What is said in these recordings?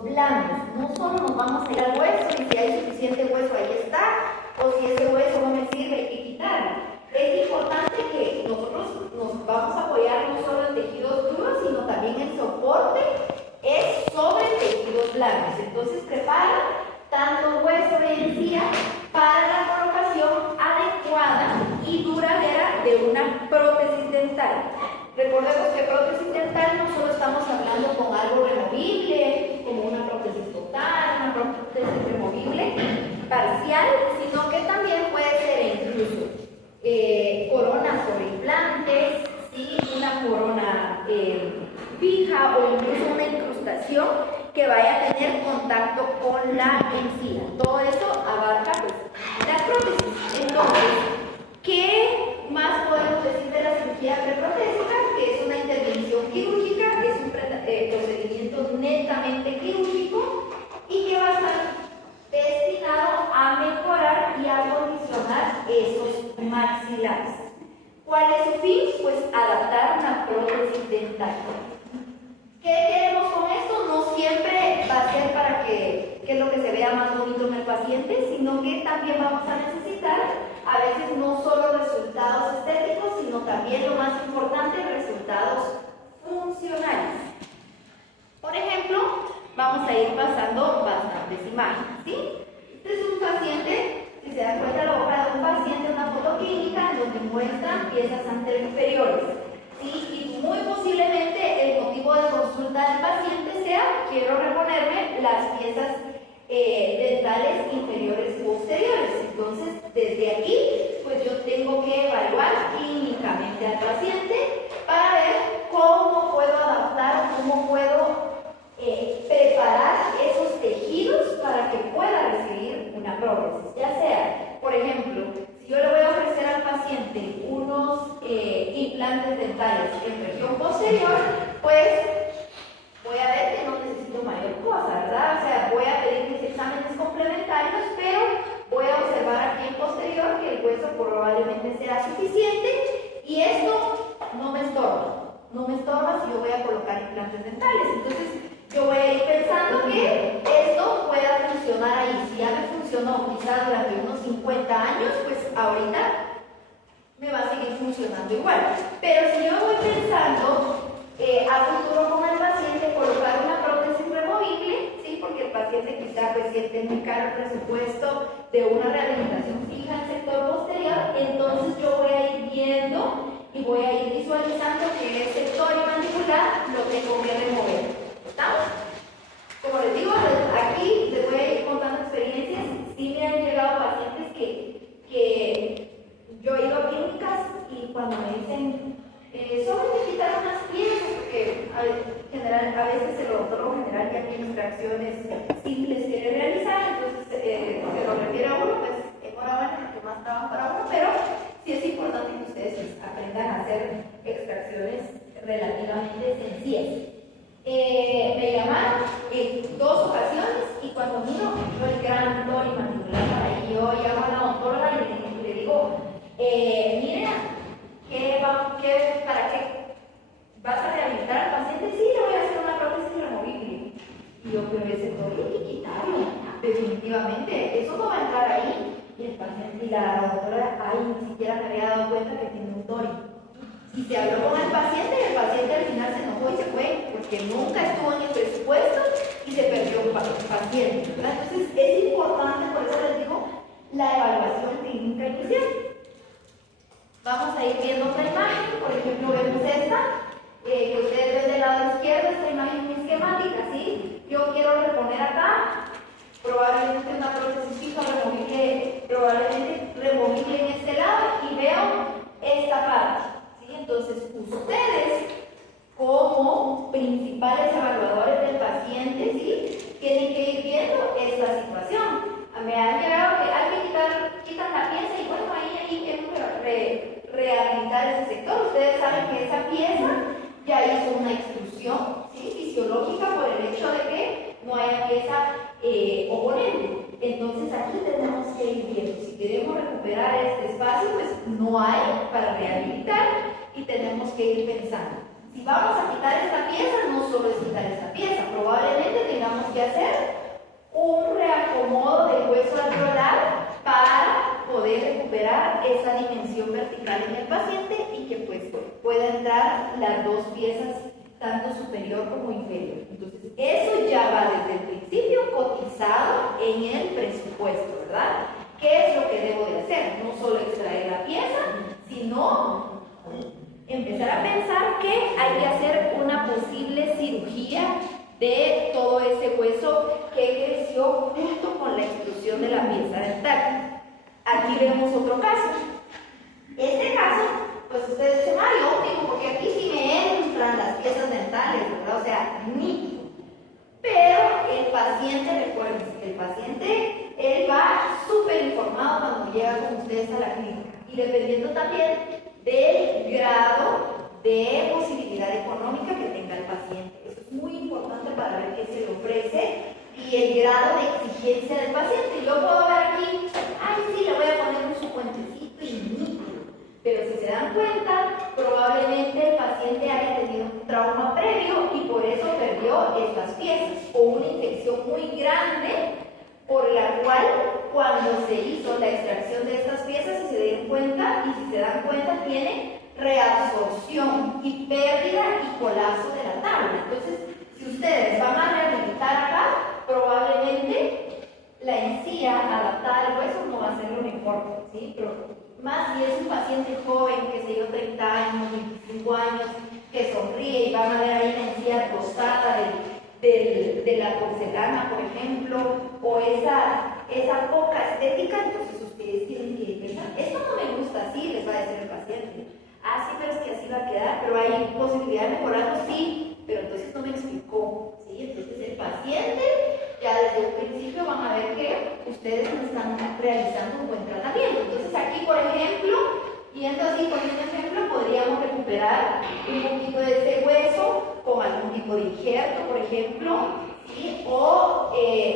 tejidos blandos. No solo nos vamos a ir al hueso y si hay suficiente hueso ahí está, o si ese hueso no me sirve hay que quitarlo. Es importante que nosotros nos vamos a apoyar no solo en tejidos duros, sino también el soporte es sobre tejidos blandos. Entonces prepara tanto hueso de encía para la colocación adecuada y duradera de una prótesis dental. Recordemos que prótesis dental no solo estamos hablando con algo removible, como una prótesis total, una prótesis removible parcial, sino que también puede ser incluso coronas sobre implantes, ¿sí? Una corona fija o incluso una incrustación que vaya a tener contacto con la encía. Todo eso abarca pues, la prótesis. Entonces, ¿qué más podemos decir de la cirugía preprotésica? Que es una intervención quirúrgica, es un procedimiento netamente quirúrgico y que va a estar destinado a mejorar y a acondicionar esos maxilares. ¿Cuál es su fin? Pues adaptar una prótesis dental. ¿Qué queremos con esto? No siempre va a ser para que es lo que se vea más bonito en el paciente, sino que también vamos a necesitar a veces no solo resultados estéticos, sino también lo más importante, resultados funcionales. Por ejemplo, vamos a ir pasando bastantes imágenes, ¿sí? Este es un paciente, si se dan cuenta la hoja de un paciente, una foto clínica donde muestran piezas anteriores, ¿sí? Y muy posiblemente el motivo de consulta del paciente sea, quiero reponerme las piezas dentales inferiores posteriores. Entonces, desde aquí, pues yo tengo que evaluar clínicamente al paciente para ver cómo puedo adaptar, cómo puedo preparar esos tejidos para que pueda recibir una prótesis. Ya sea, por ejemplo, si yo le voy a ofrecer al paciente unos implantes dentales en región posterior, pues voy a ver que no necesito mayor cosa, ¿verdad? O sea, voy a pedir mis exámenes complementarios, pero voy a observar aquí en posterior que el hueso probablemente sea suficiente y esto no me estorba. No me estorba si yo voy a colocar implantes dentales. Entonces, yo voy a ir pensando que esto pueda funcionar ahí. Si ya me funcionó quizás durante unos 50 años, pues ahorita me va a seguir funcionando igual. Pero si yo voy pensando a futuro con el paciente colocar una prótesis removible, ¿sí? Porque el paciente quizá pues siente muy caro el presupuesto de una rehabilitación fija en el sector posterior, entonces yo voy a ir viendo y voy a ir visualizando que el sector mandibular lo tengo que remover. ¿Estamos? Como les digo, aquí les voy a ir contando experiencias. Sí me han llegado pacientes que yo he ido a clínicas y cuando me dicen solo hay que quitar unas piezas, porque a veces el odontólogo general ya tiene extracciones simples que quiere realizar, entonces se lo refiere a uno, pues enhorabuena, porque más trabajo para uno, pero sí es importante que ustedes pues, aprendan a hacer extracciones relativamente sencillas. Me llamaron en 2 ocasiones y cuando miro el gran tori mandibular para ahí, yo llamo a la odontóloga y le digo, mira, ¿para qué vas a rehabilitar al paciente? Sí, le voy a hacer una prótesis removible. Y yo, pero ese tori hay que quitarlo, definitivamente, eso no va a entrar ahí. Y el paciente y la doctora, ni siquiera me había dado cuenta que tiene un tori. Y se habló con el paciente y el paciente al final se enojó y se fue, porque nunca estuvo en el presupuesto y se perdió un paciente, ¿verdad? Entonces es importante, por eso les digo, la evaluación clínica inicial. Vamos a ir viendo otra imagen, por ejemplo, vemos esta, que ustedes ven del lado izquierdo, esta imagen esquemática, ¿sí? Yo quiero reponer acá, probablemente una prótesis fija removible, probablemente removible en este lado, y veo esta parte. Entonces, ustedes, como principales evaluadores del paciente, ¿sí? Tienen que ir viendo esta situación. Me han llegado que hay que quitar la pieza y bueno, ahí quieren rehabilitar ese sector. Ustedes saben que esa pieza ya hizo una extrusión, ¿sí? Fisiológica por el hecho de que no haya pieza oponente. Entonces, aquí tenemos que ir viendo. Si queremos recuperar este espacio, pues no hay para rehabilitar y tenemos que ir pensando. Si vamos a quitar esta pieza, no solo es quitar esta pieza, probablemente tengamos que hacer un reacomodo del hueso alveolar para poder recuperar esa dimensión vertical en el paciente y que pues pueda entrar las dos piezas, tanto superior como inferior. Entonces, eso ya va desde el principio cotizado en el presupuesto, ¿verdad? ¿Qué es lo que debo de hacer? No solo extraer la pieza, sino empezar a pensar que hay que hacer una posible cirugía de todo ese hueso que creció junto con la extrusión de la pieza dental. Aquí vemos otro caso. Este caso, pues ustedes dicen, ay, óptimo, porque aquí sí me entran las piezas dentales, ¿verdad? O sea, nítido. Pero el paciente, recuerden, el paciente, él va súper informado cuando llega con ustedes a la clínica. Y dependiendo también del grado de posibilidad económica que tenga el paciente. Eso es muy importante para ver qué se le ofrece y el grado de exigencia del paciente. Yo puedo ver aquí, ay, sí, le voy a poner un su puentecito y nítido. Pero si se dan cuenta, probablemente el paciente haya tenido un trauma previo y por eso perdió estas piezas o una infección muy grande por la cual cuando se hizo la extracción de estas piezas, si se dieron cuenta y si se dan cuenta, tiene reabsorción y pérdida y colapso de la tabla. Entonces, si ustedes van a rehabilitar acá, probablemente la encía adaptada al hueso no va a ser lo mejor, ¿sí? Pero más si es un paciente joven, que se dio 30 años, 25 años, que sonríe y van a ver ahí la encía tostada de la porcelana, por ejemplo, o esa poca estética, entonces ustedes tienen que pensar, esto no me gusta así, les va a decir el paciente. Ah, sí, pero es que así va a quedar, pero hay posibilidad de mejorarlo, sí, pero entonces no me explicó, ¿sí? Entonces el paciente, ya desde un principio van a ver que ustedes no están realizando un buen tratamiento. Entonces aquí, por ejemplo, viendo así con un ejemplo, podríamos recuperar un poquito de este hueso con algún tipo de injerto, por ejemplo, ¿sí? O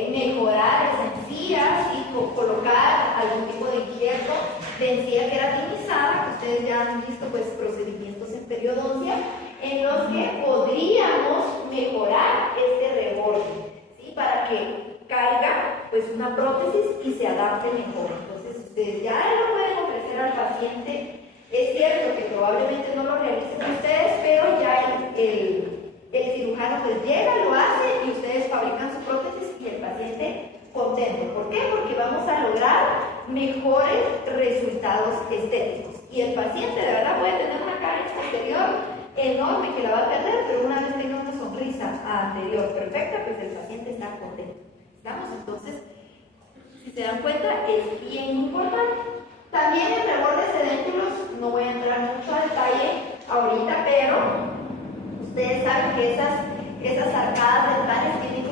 mejorar esa encía, ¿sí? Colocar algún tipo de injerto de encía queratinizada, que ustedes ya han visto pues procedimientos en periodoncia, en los que podríamos mejorar este reborde, ¿sí? Para que caiga pues una prótesis y se adapte mejor. Entonces ustedes ya lo pueden ofrecer al paciente. Es cierto que probablemente no lo realicen ustedes, pero ya el cirujano pues llega, lo hace y ustedes fabrican su prótesis y el paciente contento. ¿Por qué? Porque vamos a lograr mejores resultados estéticos. Y el paciente de verdad puede tener una cara exterior enorme que la va a perder, pero una vez tenga una sonrisa anterior perfecta, pues el paciente está contento. ¿Estamos? Entonces, si se dan cuenta, es bien importante. También en rebordes sedéntulos, no voy a entrar mucho a detalle ahorita, pero ustedes saben que esas arcadas dentales tienen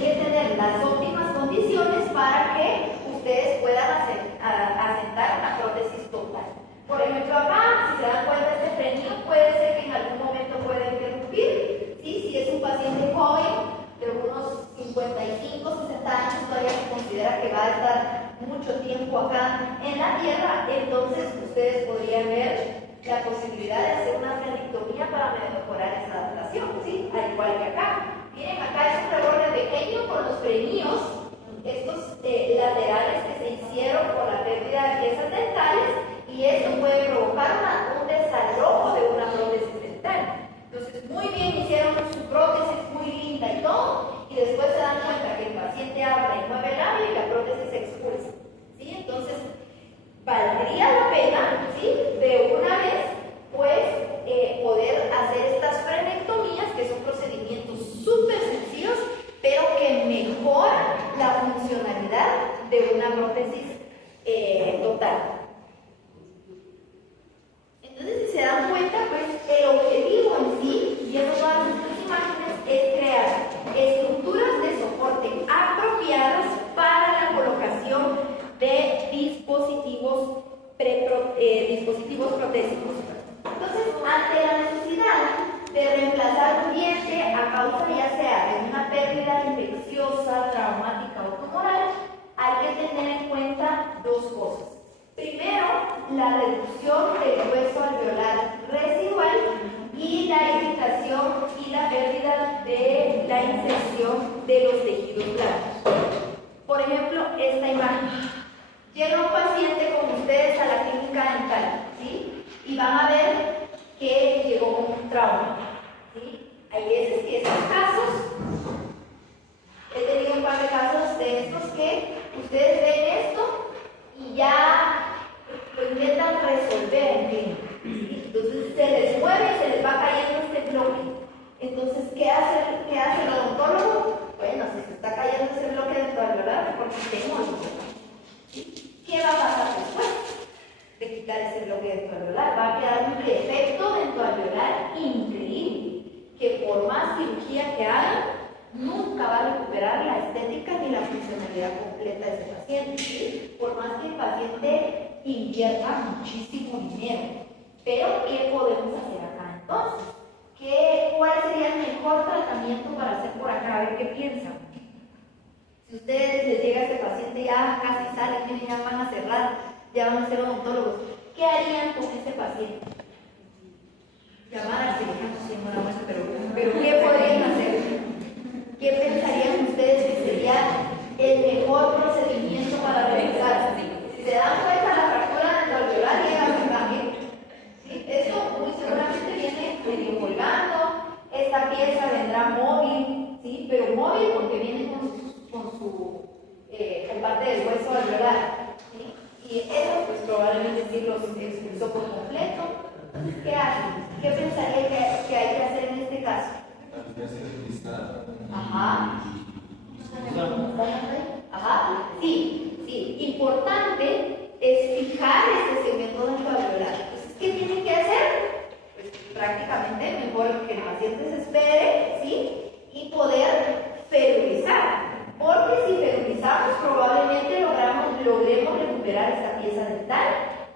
que tener las óptimas condiciones para que ustedes puedan asentar una prótesis total. Por ejemplo, acá, si se dan cuenta, este frenillo puede ser que en algún momento pueda interrumpir, ¿sí? Si es un paciente joven, de unos 55, 60 años, todavía se considera que va a estar mucho tiempo acá en la tierra, entonces ustedes podrían ver la posibilidad de hacer una frenectomía para mejorar esa adaptación, ¿sí? Al igual que acá. Miren, acá es un reborde pequeño con los frenillos, estos laterales que se hicieron por la pérdida de piezas dentales, y eso puede provocar un desalojo de una prótesis dental. Entonces, muy bien, hicieron su prótesis muy linda y todo, y después se dan cuenta que el paciente abre y mueve el labio y la prótesis se expulsa, ¿sí? Entonces, valdría la pena, ¿sí? De una vez, pues, poder hacer estas frenectomías, que son procedimientos súper sencillos, pero que mejoran la funcionalidad de una prótesis total. Entonces, si se dan cuenta, pues el objetivo en sí, viendo todas estas imágenes, es crear estructuras de soporte apropiadas para la colocación de dispositivos protésicos. Entonces, ante la necesidad de reemplazar un diente a causa ya sea de una pérdida infecciosa, traumática o tumoral, hay que tener en cuenta dos cosas. Primero, la reducción del hueso alveolar residual y la irritación y la pérdida de la inserción de los tejidos blandos. Por ejemplo, esta imagen. Llega un paciente con ustedes a la clínica dental, ¿sí? Y van a ver que llegó con un trauma, ¿sí? Hay veces que esos casos, he tenido un par de casos de estos que ustedes ven esto y ya lo intentan resolver en clínica, ¿sí? Entonces se les mueve y se les va cayendo este bloque. Entonces, ¿qué hace el odontólogo? Bueno, si se está cayendo ese bloque dental, ¿verdad? Porque tengo algo. ¿Qué va a pasar después de quitar ese bloque dentoalveolar? Va a quedar un defecto dentoalveolar increíble, que por más cirugía que hagan, nunca va a recuperar la estética ni la funcionalidad completa de ese paciente, ¿sí? Por más que el paciente invierta muchísimo dinero. Pero, ¿qué podemos hacer acá entonces? ¿Cuál sería el mejor tratamiento para hacer por acá? A ver qué piensan. Si ustedes les llega este paciente, ya casi salen, ya van a cerrar, ya van a ser odontólogos, ¿qué harían con este paciente? Llamar al cirujano, sí, pero ¿qué podrían hacer? ¿Qué pensarían ustedes que sería el mejor procedimiento para realizar? Si se dan cuenta, la fractura dentoalveolar llega a su cambio. ¿Sí? Esto muy seguramente viene medio colgando, esta pieza vendrá móvil, ¿sí? Pero móvil porque viene con parte del hueso alveolar, ¿sí? Y eso pues probablemente sí los expulsó por completo. Entonces, ¿qué hacen? ¿Qué pensaría que hay que hacer en este caso? Ajá. Ajá. Sí. Importante es fijar este segmento dentoalveolar. Entonces, ¿qué tienen que hacer? Pues prácticamente mejor que el paciente se espere, ¿sí? Y poder ferulizar. Porque si ferulizamos, probablemente logremos recuperar esta pieza dental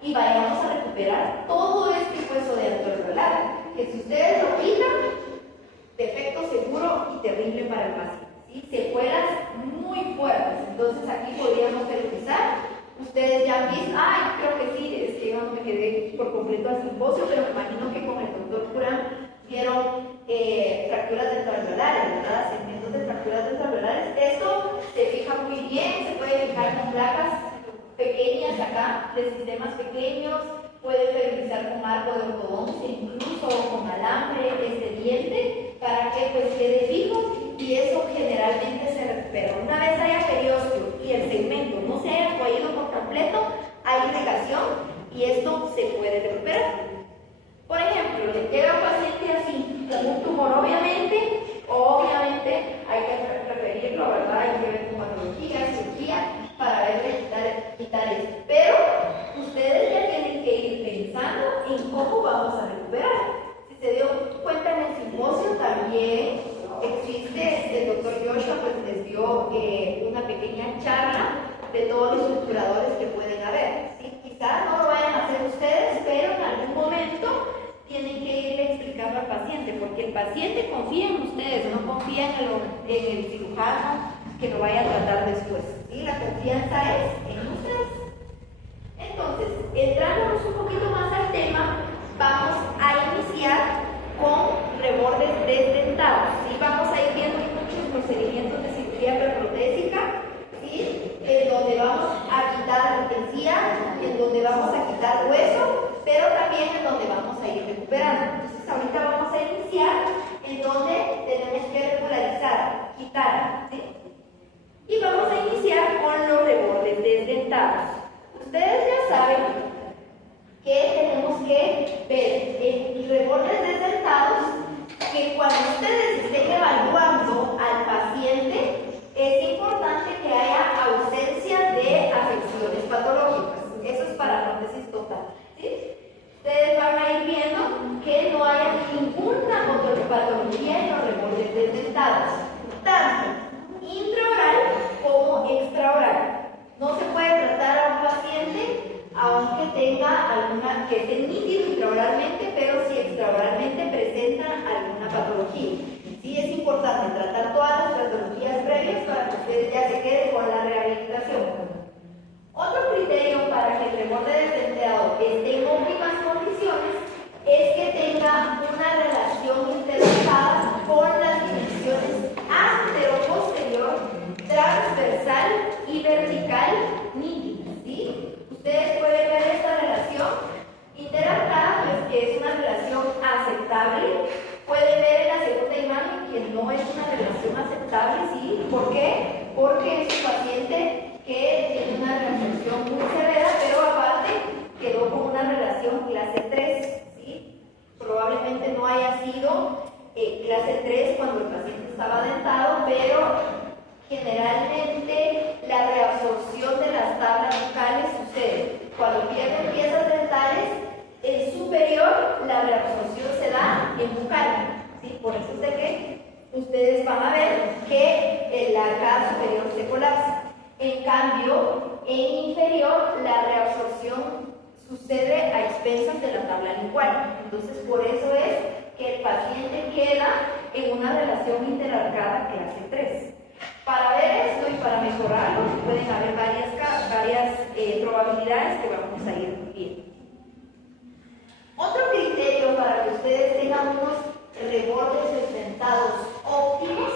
y vayamos a recuperar todo este hueso dentoalveolar, que si ustedes lo quitan, defecto seguro y terrible para el paciente, ¿sí? Secuelas muy fuertes. Entonces aquí podríamos ferulizar. Ustedes ya han visto, creo que sí, es que yo no me quedé por completo al simposio, pero me imagino que con el doctor Curán vieron fracturas dentoalveolares, ¿verdad? Segmentos de fracturas dentoalveolares. Esto se fija muy bien, se puede fijar con placas pequeñas acá, de sistemas pequeños, puede ferulizar con arco de ortodoncia, incluso con alambre, diente, para que pues quede fijo, y eso generalmente se recupera. Una vez haya periósteo y el segmento no se haya coído por completo, hay irrigación y esto se puede recuperar. Por ejemplo, le llega un paciente así, con un tumor, obviamente hay que referirlo, ¿verdad? Hay que ver patología, cirugía, para ver de quitar esto. Pero ustedes ya tienen que ir pensando en cómo vamos a recuperar. Si se dio cuenta en el simposio, también existe, el doctor Joshua pues les dio una pequeña charla de todos los estructuradores que pueden haber, ¿sí? Quizás no lo vayan a hacer ustedes, pero en algún momento tienen que irle explicando al paciente, porque el paciente confía en ustedes, no confía en el cirujano que lo vaya a tratar después, ¿sí? La confianza es en ustedes. Entonces, entrándonos un poquito más al tema, vamos a iniciar con rebordes desdentados, ¿sí? Vamos a ir viendo muchos procedimientos de cirugía preprotésica, ¿sí? En donde vamos a quitar encía, en donde vamos a quitar hueso, pero también en donde vamos a ir recuperando. Entonces ahorita vamos a iniciar en donde tenemos que regularizar, quitar, ¿sí? Y vamos a iniciar con los rebordes desdentados. Ustedes ya saben que tenemos que ver en rebordes desdentados que cuando ustedes estén evaluando al paciente es importante que haya ausencia de afecciones patológicas. Eso es para prótesis total, ¿sí? Ustedes van a ir viendo que no haya ninguna patología en los rebordes desdentados, tanto intraoral como extraoral. No se puede tratar a un paciente aunque tenga alguna, que esté nítido intraoralmente, pero si extraoralmente presenta alguna patología. Sí es importante tratar todas las patologías previas para que ustedes ya se queden con la rehabilitación. Otro criterio para que el reborde desdentado esté en óptimas condiciones es que tenga una relación interrogada con las dimensiones es una relación aceptable, ¿sí? ¿Por qué? Porque es un paciente que tiene una reabsorción muy severa, pero aparte quedó con una relación clase 3, ¿sí? Probablemente no haya sido clase 3 cuando el paciente estaba dentado, pero generalmente la reabsorción de las tablas bucales sucede cuando pierden piezas dentales. En superior, la reabsorción se da en bucal, ¿sí? Por eso es de que ustedes van a ver que la arcada superior se colapsa. En cambio, en inferior, la reabsorción sucede a expensas de la tabla lingual. Entonces, por eso es que el paciente queda en una relación interarcada clase 3. Para ver esto y para mejorarlo, pueden haber varias probabilidades que vamos a ir viendo. Otro criterio para que ustedes tengan unos rebordes dentados óptimos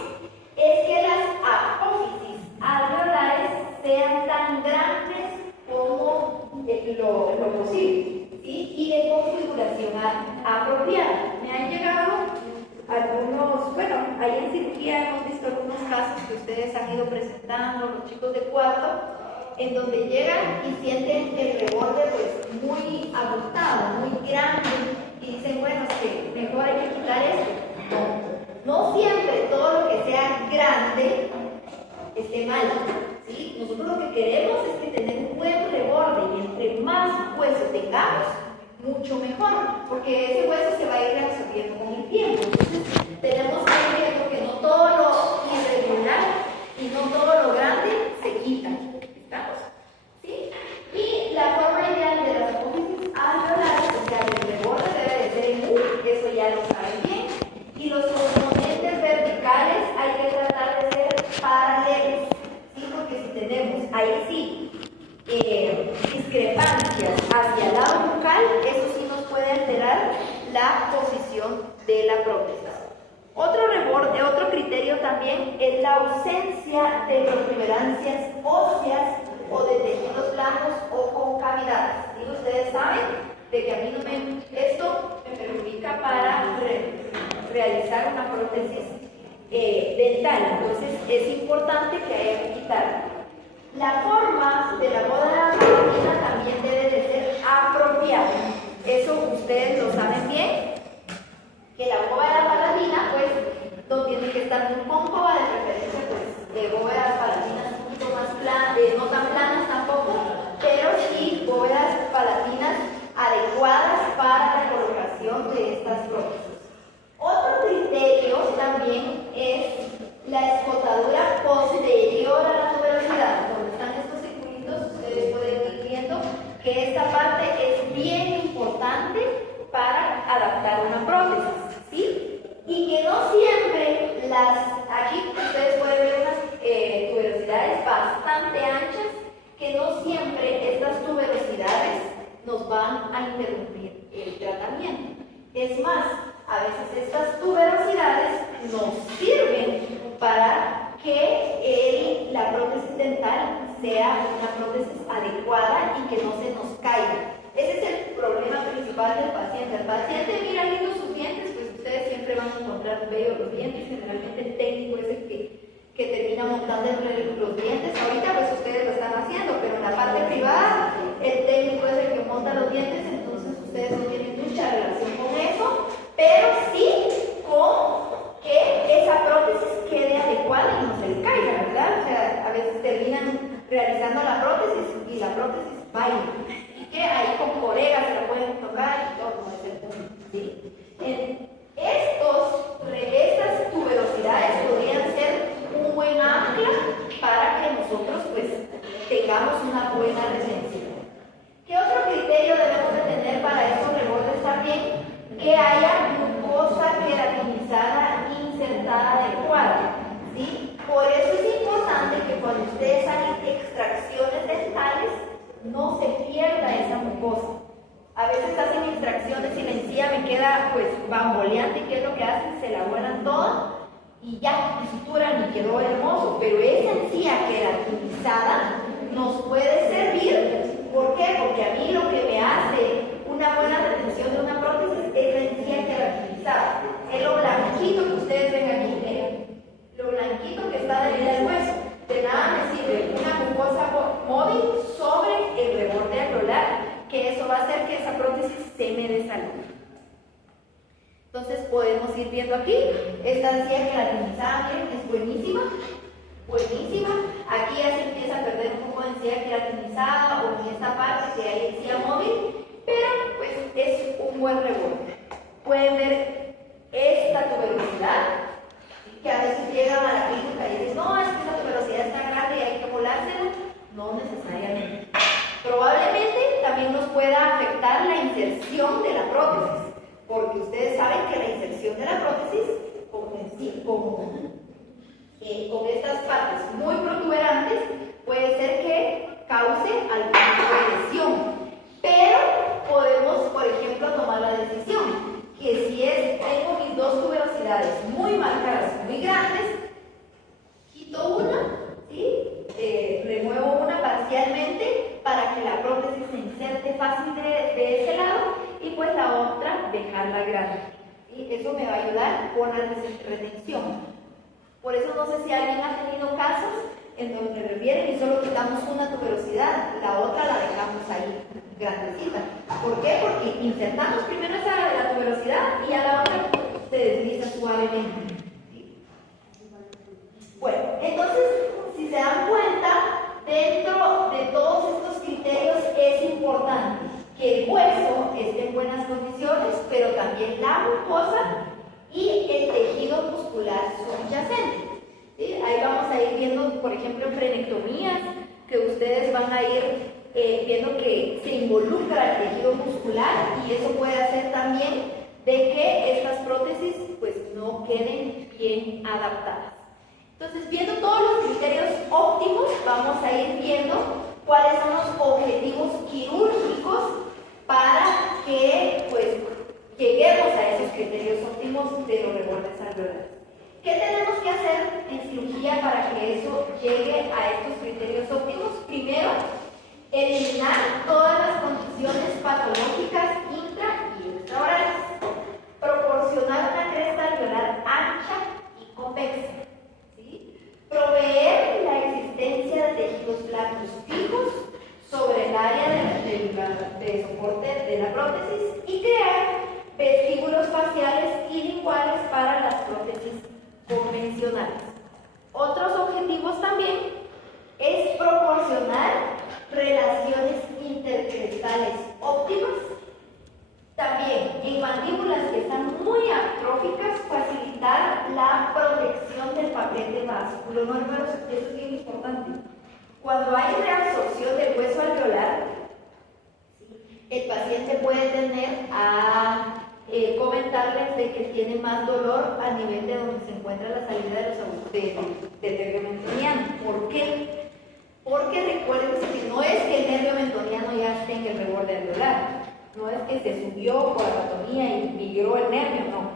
es que las apófisis alveolares sean tan grandes como lo posible, ¿sí? Y de configuración apropiada. Me han llegado algunos, bueno, ahí en cirugía hemos visto algunos casos que ustedes han ido presentando, los chicos de cuarto, en donde llegan y sienten el reborde pues muy abultado, muy grande, y dicen, bueno, es que mejor hay que quitar esto. No siempre todo lo que sea grande esté mal, ¿sí? Nosotros lo que queremos es que tener un buen reborde, y entre más hueso tengamos, mucho mejor, porque ese hueso se va a ir reabsorbiendo con el tiempo. Entonces, tenemos que ir viendo que no todo lo irregular y no todo lo grande se quita. ¿Estamos? ¿Sí? Y la forma ideal de las apófisis alveolares, o sea, el reborde debe de ser en U, eso ya lo saben bien, y los componentes verticales hay que tratar de ser paralelos, ¿sí? Porque si tenemos ahí sí discrepancias hacia el lado bucal, eso sí nos puede alterar la posición de la prótesis. Otro criterio también es la ausencia de protuberancias óseas o de tejidos blandos o concavidades. Y ustedes saben de que a mí esto me perjudica para realizar una prótesis dental. Entonces es importante que haya que quitar. La forma de la bóveda palatina también debe de ser apropiada. Eso ustedes lo saben bien, que la bóveda palatina pues no tiene que estar muy cóncava, de preferencia pues de bóvedas palatinas un poquito más planas, no tan planas tampoco, pero sí bóvedas palatinas adecuadas para la colocación de estas prótesis. Otro criterio también es la escotadura posterior a la tuberosidad. Donde están estos circulitos, ustedes pueden ir viendo que esta parte es bien importante para adaptar una prótesis, ¿sí? Y que no siempre aquí ustedes pueden ver unas tuberosidades bastante anchas, que no siempre estas tuberosidades nos van a interrumpir el tratamiento. Es más, a veces estas tuberosidades nos sirven para que la prótesis dental sea una prótesis adecuada y que no se nos caiga. Ese es el problema principal del paciente. El paciente mira lindo sus dientes, pues ustedes siempre van a encontrar bellos los dientes. Generalmente el técnico es el que termina montando los dientes. Ahorita pues ustedes lo están haciendo, pero en la parte privada el técnico es el que monta los dientes, entonces ustedes no tienen mucha relación con eso, pero sí con que esa prótesis quede adecuada y no se le caiga, ¿verdad? O sea, a veces terminan realizando la prótesis y la prótesis baila. Y que ahí con colegas se la pueden tocar y todo, no es el punto, ¿sí? Estas tuberosidades podrían ser un buen ancla para que nosotros pues tengamos una buena retención. ¿Qué otro criterio debemos de tener para estos rebordes también? Que haya glucosa queratinizada insertada adecuada, ¿sí? Por eso es importante que cuando ustedes hagan extracciones dentales no se pierda esa mucosa. A veces hacen extracciones y la encía me queda pues bamboleante, y ¿qué es lo que hacen? Se la vuelan toda y ya, y suturan y quedó hermoso, pero esa encía queratinizada nos puede servir. ¿Por qué? Porque a mí lo que me hace una buena retención de una prótesis es la encía queratinizada. Es lo blanquito que ustedes ven aquí, ¿ven? viendo aquí, esta encía queratinizada, miren, es buenísima, buenísima. Aquí ya se empieza a perder un poco de encía queratinizada o en esta parte que hay encía móvil, pero pues es un buen reborde. Pueden ver esta tuberosidad, que a veces llegan a la clínica y dicen, no, es que esta tuberosidad está grande y hay que volársela. No necesariamente. Probablemente también nos pueda afectar la inserción de la prótesis, porque ustedes saben que la inserción de la prótesis con estas partes muy protuberantes puede ser que cause algún tipo de lesión, pero podemos, por ejemplo, tomar la decisión que si tengo mis dos tuberosidades muy marcadas, muy grandes, quito una, ¿sí? Remuevo una parcialmente para que la prótesis se inserte fácil de ese lado y pues la otra dejarla grande. ¿Sí? Eso me va a ayudar con la retención. Por eso no sé si alguien ha tenido casos en donde refieren y solo quitamos una tuberosidad, la otra la dejamos ahí grandecita. ¿Por qué? Porque insertamos primero esa de la tuberosidad y a la otra se desliza suavemente. ¿Sí? Bueno, entonces, si se dan cuenta, dentro de todos estos criterios es importante que el hueso esté en buenas condiciones, pero también la mucosa y el tejido muscular subyacente. ¿Sí? Ahí vamos a ir viendo, por ejemplo, en frenectomías, que ustedes van a ir viendo que se involucra el tejido muscular y eso puede hacer también de que estas prótesis pues no queden bien adaptadas. Entonces, viendo todos los criterios óptimos, vamos a ir viendo cuáles son los objetivos quirúrgicos para que pues lleguemos a esos criterios óptimos de los rebordes alveolares. ¿Qué tenemos que hacer en cirugía para que eso llegue a estos criterios óptimos? Primero, eliminar todas las condiciones patológicas intra y extraorales, proporcionar una cresta alveolar ancha y convexa, ¿sí? Proveer la existencia de tejidos blancos fijos sobre el área de soporte de la prótesis y crear vestíbulos faciales y linguales para las prótesis convencionales. Otros objetivos también es proporcionar relaciones intercrestales óptimas. También en mandíbulas que están muy atróficas, facilitar la protección del papel vascular nervioso. Eso es bien importante. Cuando hay reabsorción del hueso alveolar, el paciente puede tener a comentarles de que tiene más dolor a nivel de donde se encuentra la salida de los agujeros del nervio mentoniano. ¿Por qué? Porque recuerden que no es que el nervio mentoniano ya esté en el reborde alveolar, no es que se subió por anatomía y migró el nervio, no,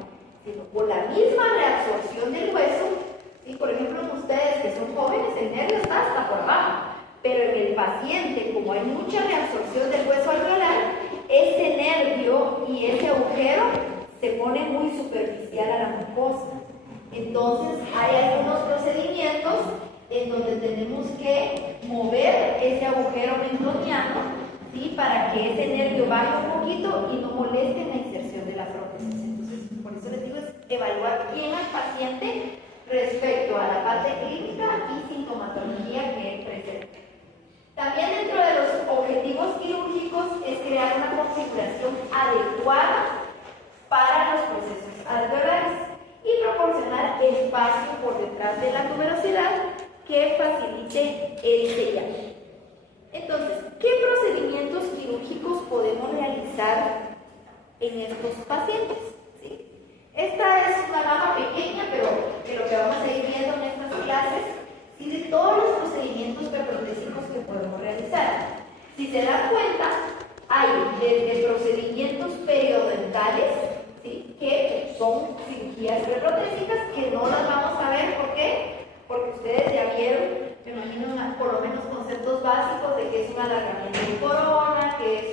sino por la misma reabsorción del hueso. ¿Sí? Por ejemplo, en ustedes que son jóvenes, el nervio está hasta por abajo, pero en el paciente, como hay mucha reabsorción del hueso alveolar, ese nervio y ese agujero se pone muy superficial a la mucosa. Entonces, hay algunos procedimientos en donde tenemos que mover ese agujero mentoniano, ¿sí? Para que ese nervio baje un poquito y no moleste la inserción de la prótesis. Entonces, por eso les digo, es evaluar bien al paciente respecto a la parte clínica y sintomatología que él presenta. También dentro de los objetivos quirúrgicos es crear una configuración adecuada para los procesos alveolares y proporcionar espacio por detrás de la tuberosidad que facilite el sellado. Entonces, ¿qué procedimientos quirúrgicos podemos realizar en estos pacientes? ¿Sí? Esta es una gama pequeña, pero de lo que vamos a ir viendo en estas clases, y de todos los procedimientos protésicos que podemos realizar. Si se dan cuenta, hay desde procedimientos periodontales, ¿sí? Que son cirugías protésicas que no las vamos a ver. ¿Por qué? Porque ustedes ya vieron, me imagino, por lo menos conceptos básicos de que es un alargamiento de corona, que es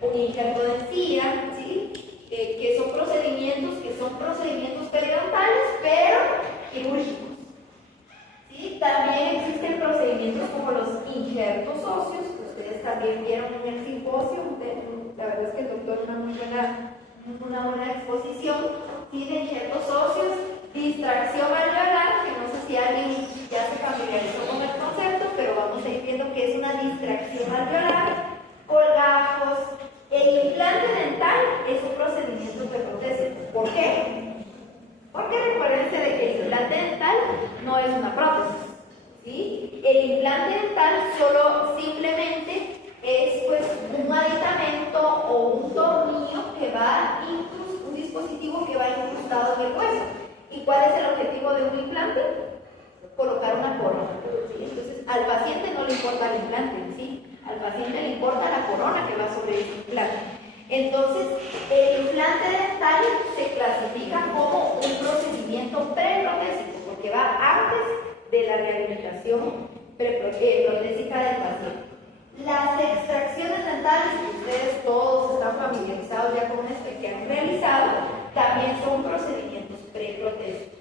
un injerto de encía, ¿sí? Que son procedimientos periodontales, pero quirúrgicos. ¿Sí? También existen procedimientos como los injertos óseos, que ustedes también vieron en el simposio. La verdad es que el doctor una muy buena una buena exposición, tienen ciertos socios, distracción alveolar, que no sé si alguien ya se familiarizó con el concepto, pero vamos a ir viendo que es una distracción alveolar, colgajos. El implante dental es un procedimiento perprotésico. ¿Por qué? Porque recuérdense de que el implante dental no es una prótesis, ¿sí? El implante dental solo simplemente es pues un aditamento o un tornillo que va un dispositivo que va incrustado en el hueso. ¿Y cuál es el objetivo de un implante? Colocar una corona, ¿sí? Entonces al paciente no le importa el implante, ¿sí? Al paciente le importa la corona que va sobre ese implante. Entonces el implante dental se clasifica como un procedimiento preprotésico porque va antes de la rehabilitación protésica del paciente. Las extracciones dentales, que ustedes todos están familiarizados ya con esto y que han realizado, también son procedimientos preprotésicos.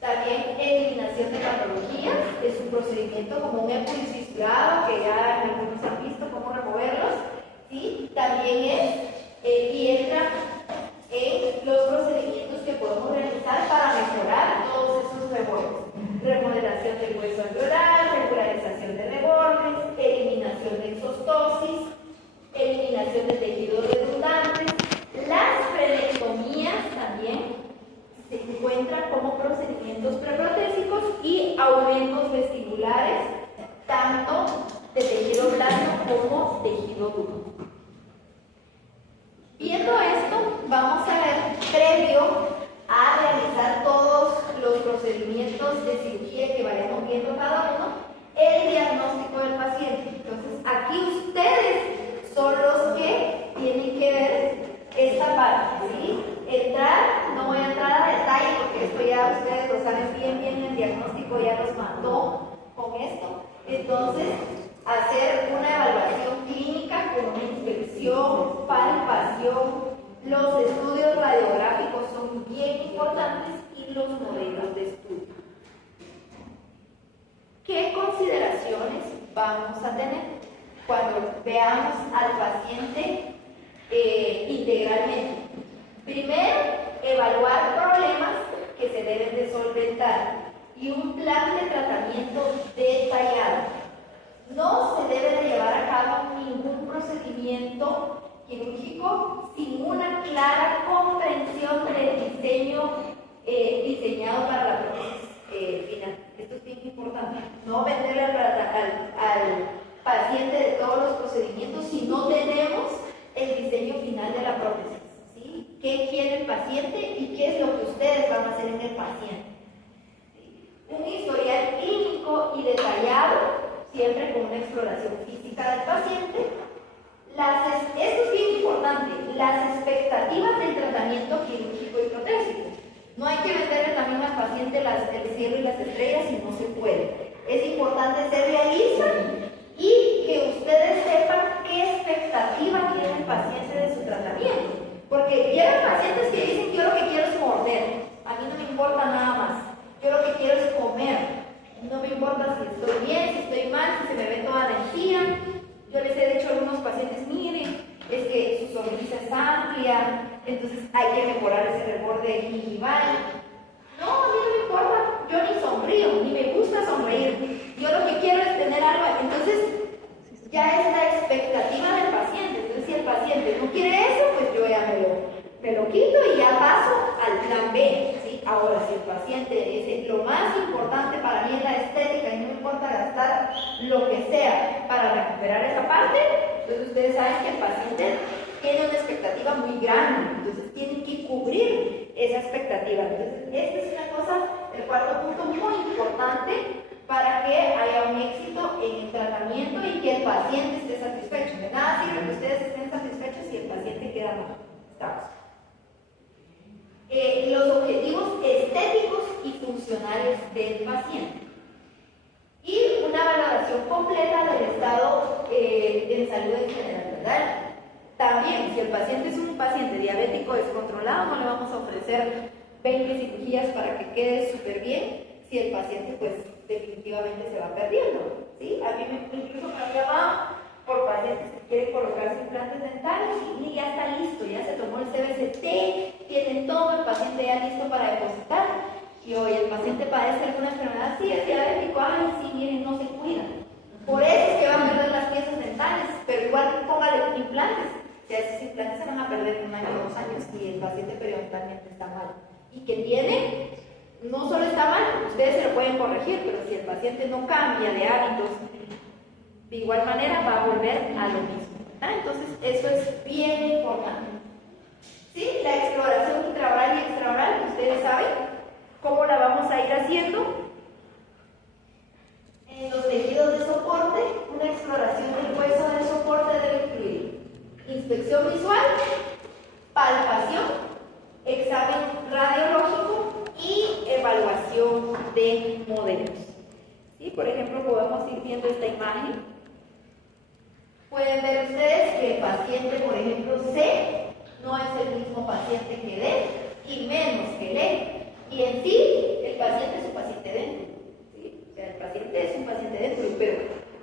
También eliminación de patologías, es un procedimiento como un épulis fissurado, que ya algunos han visto cómo removerlos, ¿sí? También y entra en los procedimientos que podemos realizar para mejorar todos esos rebordes. Remodelación del hueso alveolar, regularización de rebordes, eliminación de exostosis, eliminación de tejidos redundantes. Las frenectomías también se encuentran como procedimientos preprotésicos y aumentos vestibulares, tanto de tejido blando como tejido duro. Viendo esto, vamos a ver, previo a realizar todos los procedimientos de cirugía que vayamos viendo cada uno, el diagnóstico del paciente. Entonces, aquí ustedes son los que tienen que ver esta parte, ¿sí? No voy a entrar a detalle porque esto ya ustedes lo saben bien, el diagnóstico ya los mandó con esto. Entonces, hacer una evaluación clínica con una inspección, palpación, los estudios radiográficos son bien importantes y los modelos de estudio. ¿Qué consideraciones vamos a tener cuando veamos al paciente integralmente? Primero, evaluar problemas que se deben de solventar y un plan de tratamiento detallado. No se debe de llevar a cabo ningún procedimiento quirúrgico sin una clara comprensión del diseño diseñado para la prótesis final. Esto es bien importante. No venderle al paciente de todos los procedimientos si no tenemos el diseño final de la prótesis, ¿sí? ¿Qué quiere el paciente y qué es lo que ustedes van a hacer en el paciente? ¿Sí? Un historial clínico y detallado, siempre con una exploración física del paciente. Esto es bien importante, las expectativas del tratamiento quirúrgico y protésico. No hay que venderle también al paciente el cielo y las estrellas si no se puede. Es importante ser realista y que ustedes sepan qué expectativa tiene el paciente de su tratamiento. Porque llegan pacientes que dicen: yo lo que quiero es morder, a mí no me importa nada más, yo lo que quiero es comer, no me importa si estoy bien, si estoy mal, si se me ve toda la encía. Yo les he dicho a algunos pacientes: miren, es que su sonrisa es amplia, entonces hay que mejorar ese reborde gingival. No, a mí no me importa, yo ni sonrío, ni me gusta sonreír, yo lo que quiero es tener algo. Entonces ya es la expectativa del paciente. Entonces, si el paciente no quiere eso, pues yo ya me lo quito y ya paso al plan B, ¿sí? Ahora, si el paciente dice: lo más importante para mí es la estética y no me importa gastar lo que sea para recuperar esa parte, entonces ustedes saben que el paciente tiene una expectativa muy grande, entonces tienen que cubrir esa expectativa. Entonces, esta es una cosa, el cuarto punto muy importante para que haya un éxito en el tratamiento y que el paciente esté satisfecho. De nada sirve que ustedes estén satisfechos si el paciente queda mal. Estamos. Los objetivos estéticos y funcionales del paciente. Y una valoración completa del estado de salud en general, ¿verdad? También, si el paciente es un paciente diabético descontrolado, no le vamos a ofrecer 20 cirugías para que quede súper bien, si el paciente pues definitivamente se va perdiendo, ¿sí? A mí incluso me han llamado por pacientes que quieren colocarse implantes dentales y ya está listo, ya se tomó el CBCT, tiene todo el paciente ya listo para depositar. Y hoy el paciente padece alguna enfermedad, sí, es diabético, ay, sí, miren, no se cuida. Por eso es que van a perder las piezas dentales, pero igual póngale implantes. O sea, esos implantes se van a perder en 1 año o 2 años y el paciente periodontalmente está mal. Y que tiene, no solo está mal, ustedes se lo pueden corregir, pero si el paciente no cambia de hábitos, de igual manera va a volver a lo mismo. Entonces, eso es bien importante. ¿Sí? La exploración intraoral y extraoral, ustedes saben cómo la vamos a ir haciendo. En los tejidos de soporte, una exploración del hueso del soporte debe incluir inspección visual, palpación, examen radiológico y evaluación de modelos. ¿Sí? Por ejemplo, podemos ir viendo esta imagen. Pueden ver ustedes que el paciente, por ejemplo, C, no es el mismo paciente que D, y menos que D. Y en sí, el paciente es un paciente dentro. ¿Sí? O sea, el paciente es un paciente dentro, pero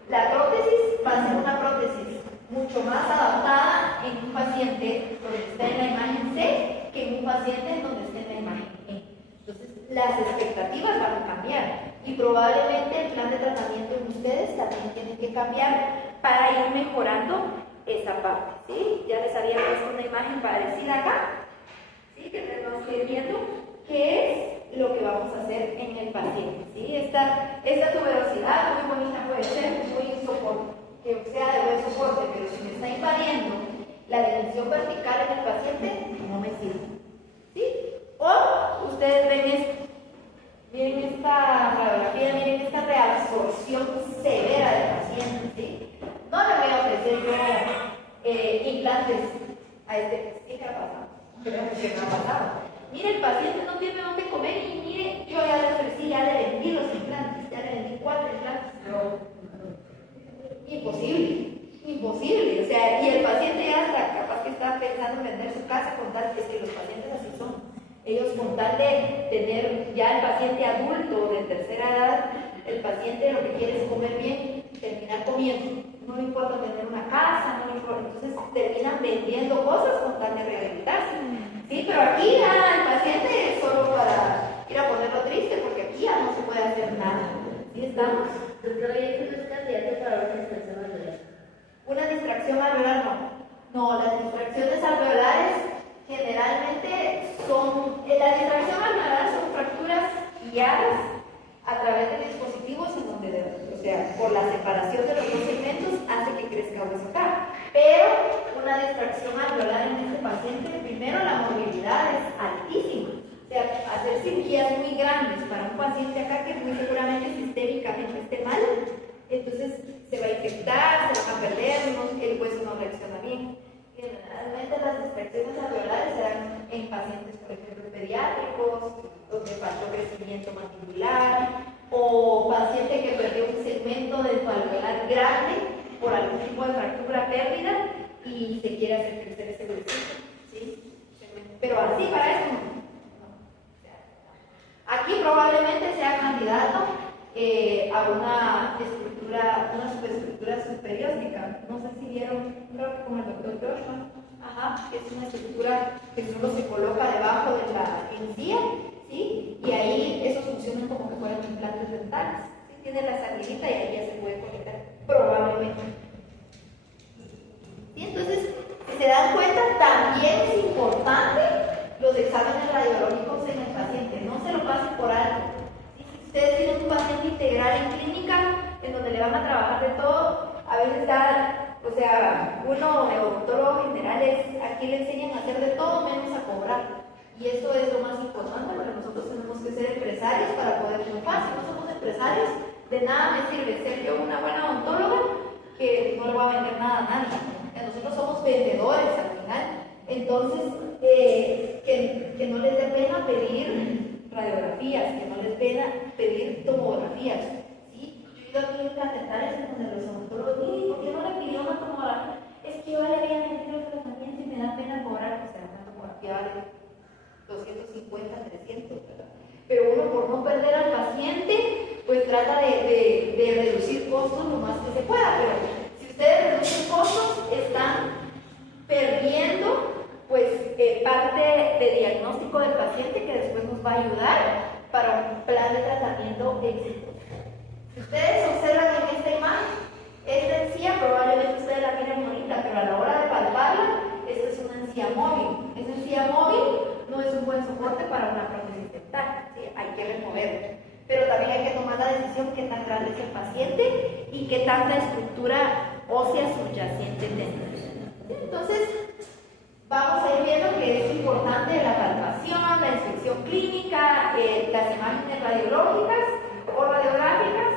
la prótesis va a ser una prótesis mucho más adaptada en un paciente donde está en la imagen C que en un paciente en donde está en la imagen E. Entonces, las expectativas van a cambiar y probablemente el plan de tratamiento en ustedes también tiene que cambiar para ir mejorando esa parte. ¿Sí? Ya les había puesto una imagen parecida acá, ¿sí? Que tenemos que ir viendo qué es lo que vamos a hacer en el paciente. ¿Sí? Esta tuberosidad muy bonita puede ser, muy soporte, que sea de buen soporte, pero si me está invadiendo la dimensión vertical en el paciente, no me sirve. ¿Sí? O ustedes ven esto. Miren esta radiografía, miren esta reabsorción severa del paciente. ¿Sí? No le voy a ofrecer yo implantes a este. ¿Qué ha pasado? ¿Qué me ha pasado? Mire, el paciente no tiene dónde comer y mire, yo ya le ofrecí, ya le vendí los implantes, ya le vendí 4 implantes. No. Imposible. O sea, y el paciente ya está capaz que está pensando en vender su casa con tal, es que los pacientes así son. Ellos con tal de tener ya el paciente adulto de tercera edad, el paciente lo que quiere es comer bien, terminar comiendo. No le importa tener una casa, no le importa. Entonces terminan vendiendo cosas con tal de rehabilitarse. Sí, pero aquí ya el paciente es solo para ir a ponerlo triste, porque aquí ya no se puede hacer nada. ¿Sí estamos? Doctora, ¿y hay unos candidatos para una distracción alveolar? Una distracción alveolar no. No, las distracciones alveolares generalmente son, la distracción alveolar son fracturas guiadas a través de dispositivos en donde, o sea, por la separación de los dos segmentos hace que crezca hueso acá. Pero una distracción alveolar en este paciente, primero la movilidad es altísima. O sea, hacer cirugías muy grandes para un paciente acá que muy seguramente sistémicamente esté mal, entonces se va a infectar, se van a perder, el hueso no reacciona bien. Generalmente las distracciones alveolares se dan en pacientes, por ejemplo, pediátricos, donde faltó crecimiento mandibular, o paciente que perdió un segmento del alveolar grande por algún tipo de fractura, pérdida, y se quiere hacer crecer ese huesito. ¿Sí? Pero así para eso no. Aquí probablemente sea candidato a una estructura, una superestructura subperióstica. No sé si vieron, creo que como el doctor Joshua, que es una estructura que solo se coloca debajo de la encía, ¿sí? Y ahí esos funcionan como que fueran implantes dentales. ¿Sí? Tiene la salidita y ahí ya se puede conectar, probablemente. ¿Sí? Entonces, si se dan cuenta, también es importante los exámenes radiológicos en el paciente. No se lo pasen por alto. Ustedes tienen un paciente integral en clínica, en donde le van a trabajar de todo, a veces da, o sea, uno de odontólogo general aquí le enseñan a hacer de todo menos a cobrar. Y eso es lo más importante, porque nosotros tenemos que ser empresarios para poder triunfar. Si no somos empresarios, de nada me sirve ser yo una buena odontóloga que no le va a vender nada a nadie. Nosotros somos vendedores al final. Entonces, que no les dé pena pedir radiografías, que no les pena pedir tomografías. ¿Sí? Yo he ido a clínicas dentales en donde los odontólogos dicen, ¿por qué no le pidió una tomografía? Es que yo le había metido el tratamiento y me da pena cobrar. O sea, una tomografía vale 250, 300, ¿verdad? Pero uno, por no perder al paciente, pues trata de reducir costos lo más que se pueda. Pero si ustedes reducen costos, están perdiendo pues parte de diagnóstico del paciente que después nos va a ayudar para un plan de tratamiento exitoso. Si ustedes observan en esta imagen, esta encía probablemente ustedes la miren bonita, pero a la hora de palparla, esta es una encía móvil. Esa encía móvil no es un buen soporte para una prótesis dental, ¿sí? Hay que removerla. Pero también hay que tomar la decisión qué tan grande es el paciente y qué tanta estructura ósea subyacente tenemos. Entonces, vamos a ir viendo que es importante la palpación, la inspección clínica, las imágenes radiológicas o radiográficas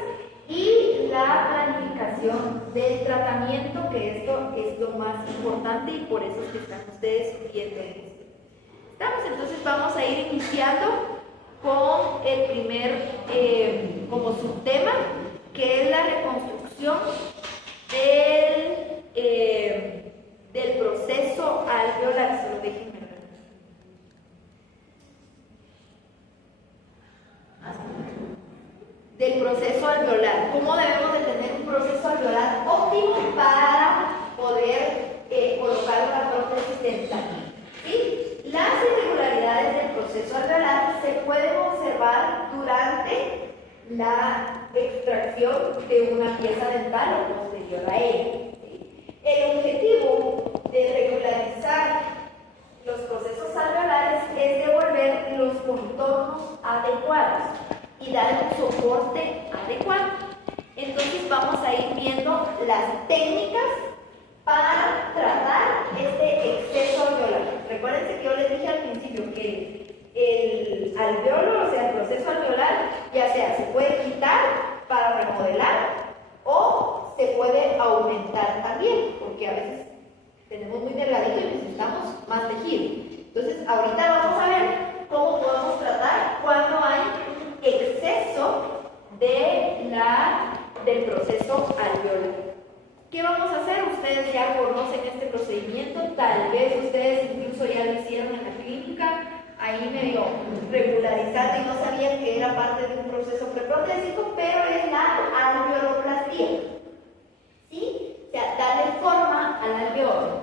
y la planificación del tratamiento, que esto es lo más importante y por eso es que están ustedes viendo esto. ¿Estamos? Entonces vamos a ir iniciando con el primer como subtema, que es la reconstrucción del proceso alveolar. Solo déjenme ver. Del proceso alveolar. ¿Cómo debemos de tener un proceso alveolar óptimo para poder colocar una prótesis dental? ¿Sí? Las irregularidades del proceso alveolar se pueden observar durante la extracción de una pieza dental o posterior a ella. ¿Sí? El objetivo de regularizar los procesos alveolares es devolver los contornos adecuados y dar un soporte adecuado. Entonces vamos a ir viendo las técnicas para tratar este exceso alveolar. Recuérdense que yo les dije al principio que el alveolo, o sea, el proceso alveolar, ya sea se puede quitar para remodelar o se puede aumentar también, porque a veces tenemos muy delgadito y necesitamos más tejido. Entonces, ahorita vamos a ver cómo podemos tratar cuando hay un exceso del proceso alveolar. ¿Qué vamos a hacer? Ustedes ya conocen este procedimiento, tal vez ustedes incluso ya lo hicieron en la clínica, ahí medio regularizando y no sabían que era parte de un proceso preprotésico, pero es la alveoloplastía. ¿Sí? O sea, darle forma al alveolo.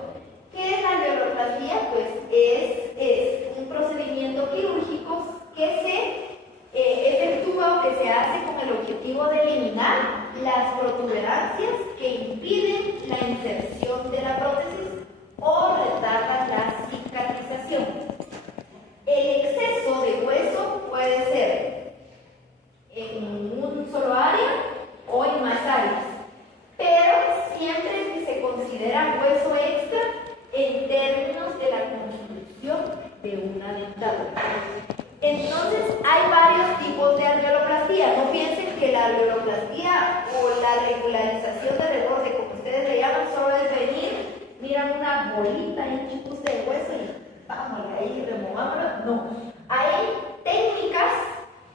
¿Qué es la alveoloplastía? Pues es un procedimiento quirúrgico que se efectúa o que se hace con el objetivo de eliminar las protuberancias que impiden la inserción de la prótesis o retardan la cicatrización. El exceso de hueso puede ser en un solo área o en más áreas, pero siempre se considera hueso extra en términos de la construcción de una dentadura. Entonces, hay varios tipos de alveoloplastía. No piensen que la alveoloplastía o la regularización del reborde, como ustedes le llaman, solo es venir, miran una bolita y un chupuste de hueso y vamos ahí, removámoslo. No. Hay técnicas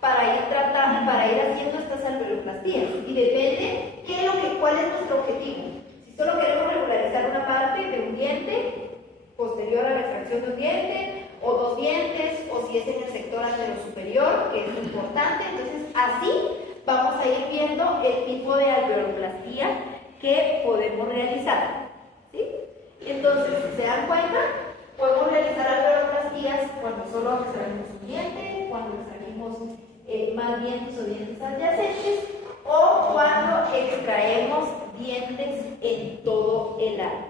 para ir tratando, para ir haciendo estas alveoloplastías. Y depende cuál es nuestro objetivo. Si solo queremos regularizar una parte de un diente, posterior a la extracción de un diente, o dos dientes, o si es en el sector anterior superior, que es importante. Entonces, así vamos a ir viendo el tipo de alveoloplastía que podemos realizar. ¿Sí? Entonces, si se dan cuenta, podemos realizar alveoloplastías cuando solo extraemos un diente, cuando extraemos más dientes o dientes adyacentes, o cuando extraemos dientes en todo el área.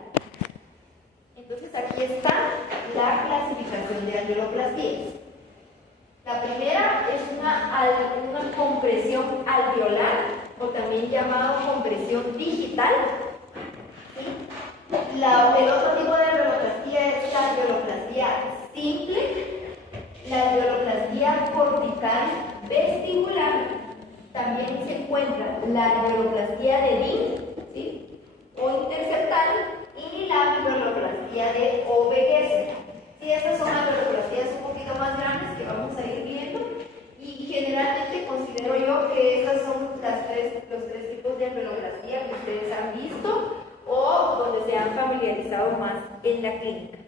Entonces, aquí está la clasificación de alveoloplastías. La primera es una compresión alveolar, o también llamado compresión digital. ¿Sí? El otro tipo de alveoloplastía es la alveoloplastía simple, la alveoloplastía cortical vestibular. También se encuentra la alveoloplastía de Dean, ¿sí?, o interseptal, y la alveoloplastía de Ovegese. Sí, estas son alveoloplastías un poquito más grandes que vamos a ir viendo, y generalmente considero yo que estas son los tres tipos de alveoloplastía que ustedes han visto o donde se han familiarizado más en la clínica.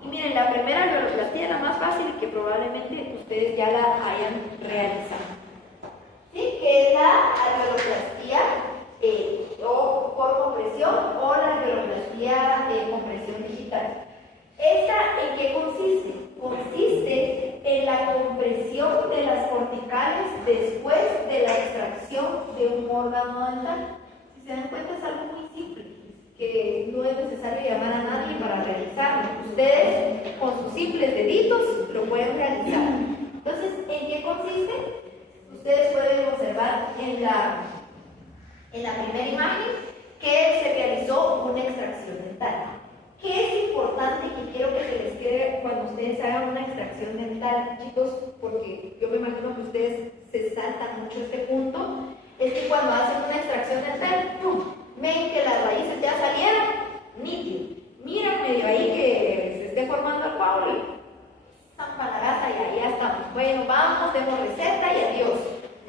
Y miren, la primera alveoloplastía es la más fácil y que probablemente ustedes ya la hayan realizado. ¿Sí? Que es la alveoloplastía o por compresión después de la extracción de un órgano dental. Si se dan cuenta, es algo muy simple, que no es necesario llamar a nadie para realizarlo. Ustedes, con sus simples deditos, lo pueden realizar. Entonces, ¿en qué consiste? Ustedes pueden observar en la primera imagen que se realizó una extracción dental. ¿Qué es importante que quiero que se les quede cuando ustedes hagan una extracción dental, chicos? Porque yo me imagino que ustedes se saltan mucho este punto. Es que cuando hacen una extracción dental, ¡pum!, ven que las raíces ya salieron, nítido. Miran medio ahí que se esté formando el coágulo, zampa la gasa y ahí ya estamos. Bueno, vamos, demos reset